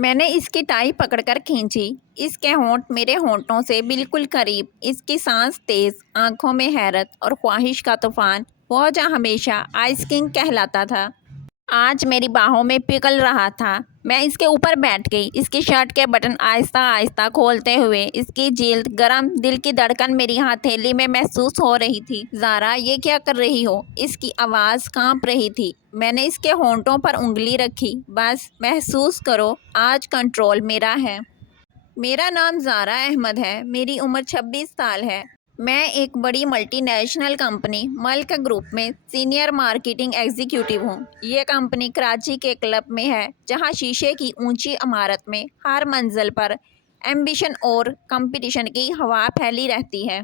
میں نے اس کی ٹائی پکڑ کر کھینچی۔ اس کے ہونٹ میرے ہونٹوں سے بالکل قریب، اس کی سانس تیز، آنکھوں میں حیرت اور خواہش کا طوفان۔ وہ جو ہمیشہ آئس کنگ کہلاتا تھا آج میری باہوں میں پگھل رہا تھا۔ میں اس کے اوپر بیٹھ گئی، اس کی شرٹ کے بٹن آہستہ آہستہ کھولتے ہوئے، اس کی جلد گرم، دل کی دھڑکن میری ہتھیلی میں محسوس ہو رہی تھی۔ زارا، یہ کیا کر رہی ہو؟ اس کی آواز کانپ رہی تھی۔ میں نے اس کے ہونٹوں پر انگلی رکھی۔ بس محسوس کرو، آج کنٹرول میرا ہے۔ میرا نام زارا احمد ہے، میری عمر 26 سال ہے۔ میں ایک بڑی ملٹی نیشنل کمپنی ملک گروپ میں سینئر مارکیٹنگ ایگزیکٹو ہوں۔ یہ کمپنی کراچی کے کلب میں ہے، جہاں شیشے کی اونچی عمارت میں ہر منزل پر ایمبیشن اور کمپٹیشن کی ہوا پھیلی رہتی ہے۔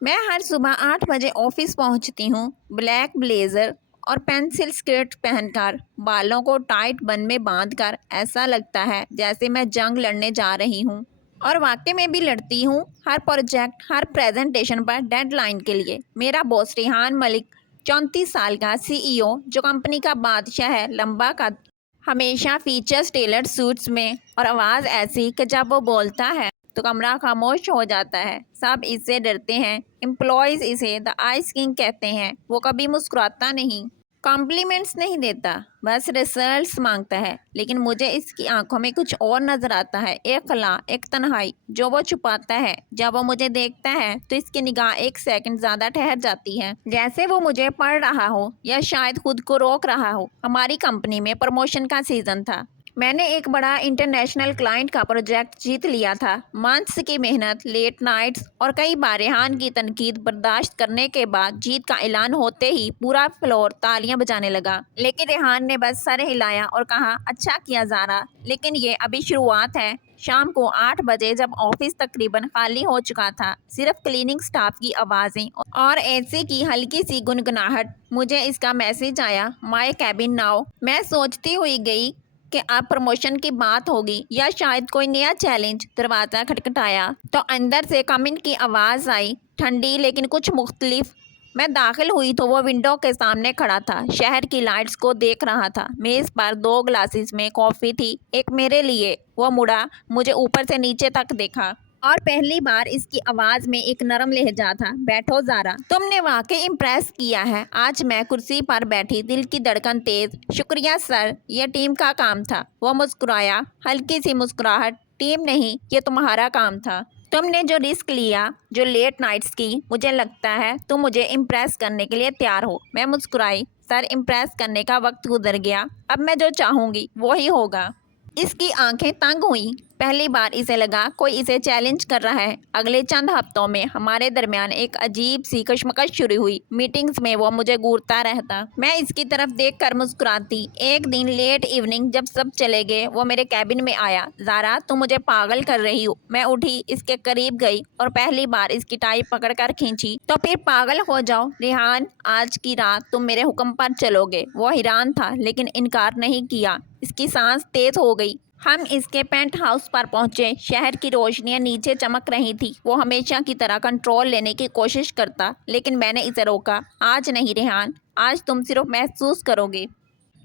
میں ہر صبح 8 بجے آفس پہنچتی ہوں، بلیک بلیزر اور پینسل اسکرٹ پہن کر، بالوں کو ٹائٹ بن میں باندھ کر۔ ایسا لگتا ہے جیسے میں جنگ لڑنے جا رہی ہوں، اور واقعی میں بھی لڑتی ہوں، ہر پروجیکٹ، ہر پریزنٹیشن پر ڈیڈ لائن کے لیے۔ میرا باس ریحان ملک 34 سال کا CEO، جو کمپنی کا بادشاہ ہے، لمبا قد، ہمیشہ فیچرز ٹیلرڈ سوٹس میں، اور آواز ایسی کہ جب وہ بولتا ہے تو کمرہ خاموش ہو جاتا ہے۔ سب اس سے ڈرتے ہیں، امپلائیز اسے دی آئس کنگ کہتے ہیں۔ وہ کبھی مسکراتا نہیں، کمپلیمنٹس نہیں دیتا، بس ریزلٹس مانگتا ہے۔ لیکن مجھے اس کی آنکھوں میں کچھ اور نظر آتا ہے، ایک خلا، ایک تنہائی جو وہ چھپاتا ہے۔ جب وہ مجھے دیکھتا ہے تو اس کی نگاہ ایک سیکنڈ زیادہ ٹھہر جاتی ہے، جیسے وہ مجھے پڑھ رہا ہو یا شاید خود کو روک رہا ہو۔ ہماری کمپنی میں پروموشن کا سیزن تھا۔ میں نے ایک بڑا انٹرنیشنل کلائنٹ کا پروجیکٹ جیت لیا تھا۔ منتھس کی محنت، لیٹ نائٹس اور کئی بار ریحان کی تنقید برداشت کرنے کے بعد جیت کا اعلان ہوتے ہی پورا فلور تالیاں بجانے لگا۔ لیکن ریحان نے بس سر ہلایا اور کہا، اچھا کیا زارا، لیکن یہ ابھی شروعات ہے۔ شام کو 8 بجے جب آفس تقریباً خالی ہو چکا تھا، صرف کلیننگ سٹاف کی آوازیں اور AC کی ہلکی سی گنگناہٹ، مجھے اس کا میسج آیا، مائی کیبن ناؤ۔ میں سوچتی ہوئی گئی کہ اب پروموشن کی بات ہوگی یا شاید کوئی نیا چیلنج۔ دروازہ کھٹکھٹایا تو اندر سے کم ان کی آواز آئی، ٹھنڈی لیکن کچھ مختلف۔ میں داخل ہوئی تو وہ ونڈو کے سامنے کھڑا تھا، شہر کی لائٹس کو دیکھ رہا تھا۔ میز پر 2 گلاسز میں کافی تھی، ایک میرے لیے۔ وہ مڑا، مجھے اوپر سے نیچے تک دیکھا، اور پہلی بار اس کی آواز میں ایک نرم لہجہ تھا۔ بیٹھو زارا، تم نے واقعی امپریس کیا ہے آج۔ میں کرسی پر بیٹھی، دل کی دھڑکن تیز۔ شکریہ سر، یہ ٹیم کا کام تھا۔ وہ مسکرایا، ہلکی سی مسکراہٹ۔ ٹیم نہیں، یہ تمہارا کام تھا۔ تم نے جو رسک لیا، جو لیٹ نائٹس کی، مجھے لگتا ہے تم مجھے امپریس کرنے کے لیے تیار ہو۔ میں مسکرائی، سر امپریس کرنے کا وقت گزر گیا، اب میں جو چاہوں گی وہی ہوگا۔ اس کی آنکھیں تنگ ہوئیں، پہلی بار اسے لگا کوئی اسے چیلنج کر رہا ہے۔ اگلے چند ہفتوں میں ہمارے درمیان ایک عجیب سی کشمکش شروع ہوئی۔ میٹنگز میں وہ مجھے گھورتا رہتا، میں اس کی طرف دیکھ کر مسکراتی۔ ایک دن لیٹ ایوننگ جب سب چلے گئے، وہ میرے کیبن میں آیا، زارا تم مجھے پاگل کر رہی ہو۔ میں اٹھی، اس کے قریب گئی اور پہلی بار اس کی ٹائی پکڑ کر کھینچی۔ تو پھر پاگل ہو جاؤ ریحان، آج کی رات تم میرے حکم پر چلو گے۔ وہ حیران تھا لیکن انکار نہیں کیا۔ اس کی سانس تیز ہو گئی۔ ہم اس کے پینٹ ہاؤس پر پہنچے، شہر کی روشنیاں نیچے چمک رہی تھی۔ وہ ہمیشہ کی طرح کنٹرول لینے کی کوشش کرتا، لیکن میں نے اسے روکا۔ آج نہیں ریحان، آج تم صرف محسوس کرو گے۔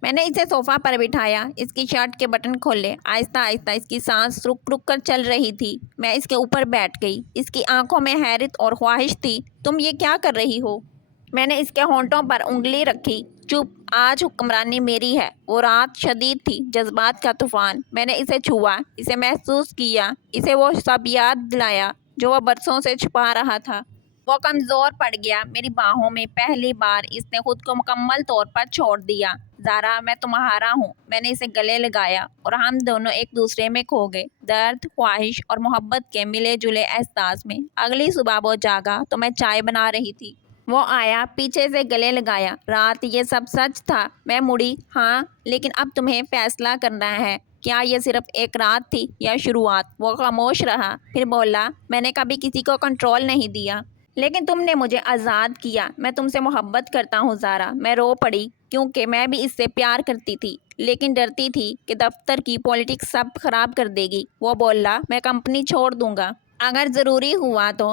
میں نے اسے صوفہ پر بٹھایا، اس کی شرٹ کے بٹن کھولے، آہستہ آہستہ اس کی سانس رک رک کر چل رہی تھی۔ میں اس کے اوپر بیٹھ گئی، اس کی آنکھوں میں حیرت اور خواہش تھی۔ تم یہ کیا کر رہی ہو؟ میں نے اس کے ہونٹوں پر انگلی رکھی۔ چپ، آج حکمرانی میری ہے۔ وہ رات شدید تھی، جذبات کا طوفان۔ میں نے اسے چھوا، اسے محسوس کیا، اسے وہ سب یاد دلایا جو وہ برسوں سے چھپا رہا تھا۔ وہ کمزور پڑ گیا میری باہوں میں۔ پہلی بار اس نے خود کو مکمل طور پر چھوڑ دیا۔ زارا، میں تمہارا ہوں۔ میں نے اسے گلے لگایا اور ہم دونوں ایک دوسرے میں کھو گئے، درد، خواہش اور محبت کے ملے جلے احساس میں۔ اگلی صبح وہ جاگا تو میں چائے بنا رہی تھی۔ وہ آیا، پیچھے سے گلے لگایا، رات یہ سب سچ تھا؟ میں مڑی، ہاں، لیکن اب تمہیں فیصلہ کرنا ہے، کیا یہ صرف ایک رات تھی یا شروعات؟ وہ خاموش رہا، پھر بولا، میں نے کبھی کسی کو کنٹرول نہیں دیا، لیکن تم نے مجھے آزاد کیا۔ میں تم سے محبت کرتا ہوں زارا۔ میں رو پڑی، کیونکہ میں بھی اس سے پیار کرتی تھی، لیکن ڈرتی تھی کہ دفتر کی پولیٹکس سب خراب کر دے گی۔ وہ بولا، میں کمپنی چھوڑ دوں گا اگر ضروری ہوا تو،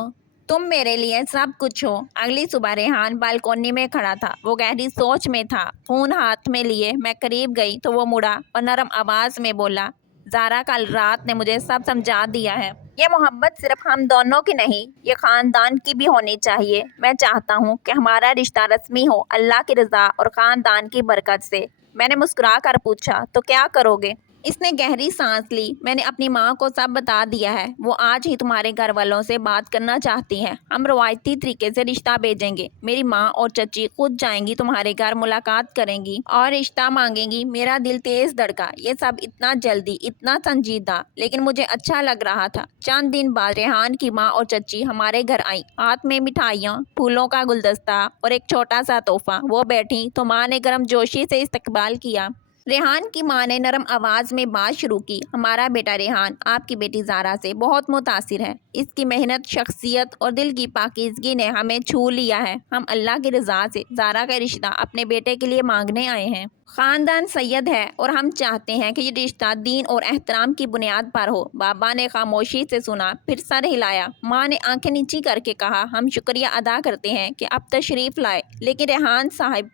تم میرے لیے سب کچھ ہو۔ اگلی صبح ریحان بالکونی میں کھڑا تھا، وہ گہری سوچ میں تھا۔ فون ہاتھ میں لیے میں قریب گئی تو وہ مڑا اور نرم آواز میں بولا، زارا کل رات نے مجھے سب سمجھا دیا ہے۔ یہ محبت صرف ہم دونوں کی نہیں، یہ خاندان کی بھی ہونی چاہیے۔ میں چاہتا ہوں کہ ہمارا رشتہ رسمی ہو، اللہ کی رضا اور خاندان کی برکت سے۔ میں نے مسکرا کر پوچھا، تو کیا کرو گے؟ اس نے گہری سانس لی۔ میں نے اپنی ماں کو سب بتا دیا ہے، وہ آج ہی تمہارے گھر والوں سے بات کرنا چاہتی ہیں۔ ہم روایتی طریقے سے رشتہ بھیجیں گے، میری ماں اور چچی خود جائیں گی تمہارے گھر، ملاقات کریں گی اور رشتہ مانگیں گی۔ میرا دل تیز دھڑکا، یہ سب اتنا جلدی، اتنا سنجیدہ، لیکن مجھے اچھا لگ رہا تھا۔ چند دن بعد ریحان کی ماں اور چچی ہمارے گھر آئیں، ہاتھ میں مٹھائیاں، پھولوں کا گلدستہ اور ایک چھوٹا سا تحفہ۔ وہ بیٹھی تو ماں نے گرم جوشی سے استقبال کیا۔ ریحان کی ماں نے نرم آواز میں بات شروع کی، ہمارا بیٹا ریحان آپ کی بیٹی زارا سے بہت متاثر ہے۔ اس کی محنت، شخصیت اور دل کی پاکیزگی نے ہمیں چھو لیا ہے۔ ہم اللہ کی رضا سے زارا کا رشتہ اپنے بیٹے کے لیے مانگنے آئے ہیں۔ خاندان سید ہے اور ہم چاہتے ہیں کہ یہ رشتہ دین اور احترام کی بنیاد پر ہو۔ بابا نے خاموشی سے سنا، پھر سر ہلایا۔ ماں نے آنکھیں نیچی کر کے کہا، ہم شکریہ ادا کرتے ہیں کہ اب تشریف لائے، لیکن ریحان صاحب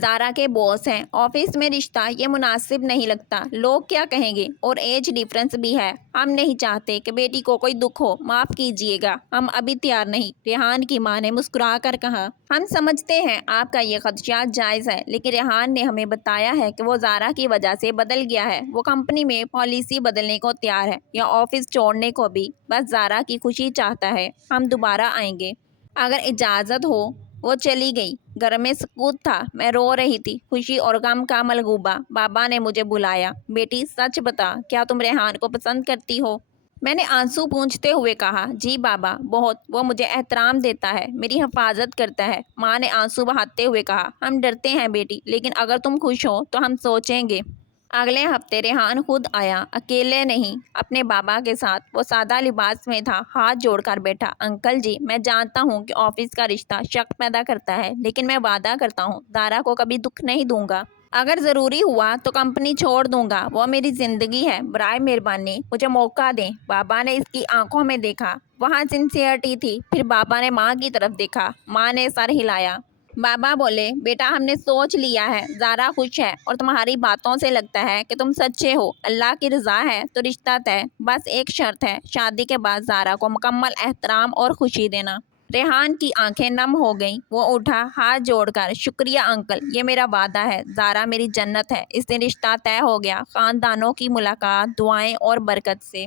زارا کے باس ہیں، آفس میں رشتہ یہ مناسب نہیں لگتا، لوگ کیا کہیں گے، اور ایج ڈیفرنس بھی ہے۔ ہم نہیں چاہتے کہ بیٹی کو کوئی دکھ ہو، معاف کیجیے گا، ہم ابھی تیار نہیں۔ ریحان کی ماں نے مسکرا کر کہا، ہم سمجھتے ہیں آپ کا یہ خدشہ جائز ہے، لیکن ریحان نے ہمیں بتایا ہے کہ وہ زارا کی وجہ سے بدل گیا ہے۔ وہ کمپنی میں پالیسی بدلنے کو تیار ہے یا آفس چھوڑنے کو بھی، بس زارا کی خوشی چاہتا ہے۔ ہم دوبارہ آئیں گے اگر اجازت ہو۔ وہ چلی گئی۔ گھر میں سکوت تھا۔ میں رو رہی تھی، خوشی اور غم کا ملغوبہ۔ بابا نے مجھے بلایا، بیٹی سچ بتا، کیا تم ریحان کو پسند کرتی ہو؟ میں نے آنسو پونچھتے ہوئے کہا، جی بابا، بہت، وہ مجھے احترام دیتا ہے، میری حفاظت کرتا ہے۔ ماں نے آنسو بہاتے ہوئے کہا، ہم ڈرتے ہیں بیٹی، لیکن اگر تم خوش ہو تو ہم سوچیں گے۔ اگلے ہفتے ریحان خود آیا، اکیلے نہیں، اپنے بابا کے ساتھ۔ وہ سادہ لباس میں تھا، ہاتھ جوڑ کر بیٹھا، انکل جی، میں جانتا ہوں کہ آفس کا رشتہ شک پیدا کرتا ہے، لیکن میں وعدہ کرتا ہوں زارا کو کبھی دکھ نہیں دوں گا۔ اگر ضروری ہوا تو کمپنی چھوڑ دوں گا، وہ میری زندگی ہے، برائے مہربانی مجھے موقع دیں۔ بابا نے اس کی آنکھوں میں دیکھا، وہاں سنسیئرٹی تھی۔ پھر بابا نے ماں کی طرف دیکھا، ماں نے سر ہلایا۔ بابا بولے، بیٹا ہم نے سوچ لیا ہے، زارا خوش ہے اور تمہاری باتوں سے لگتا ہے کہ تم سچے ہو۔ اللہ کی رضا ہے تو رشتہ طے، بس ایک شرط ہے، شادی کے بعد زارا کو مکمل احترام اور خوشی دینا۔ ریحان کی آنکھیں نم ہو گئیں، وہ اٹھا ہاتھ جوڑ کر، شکریہ انکل، یہ میرا وعدہ ہے، زارا میری جنت ہے۔ اس دن رشتہ طے ہو گیا، خاندانوں کی ملاقات دعائیں اور برکت سے۔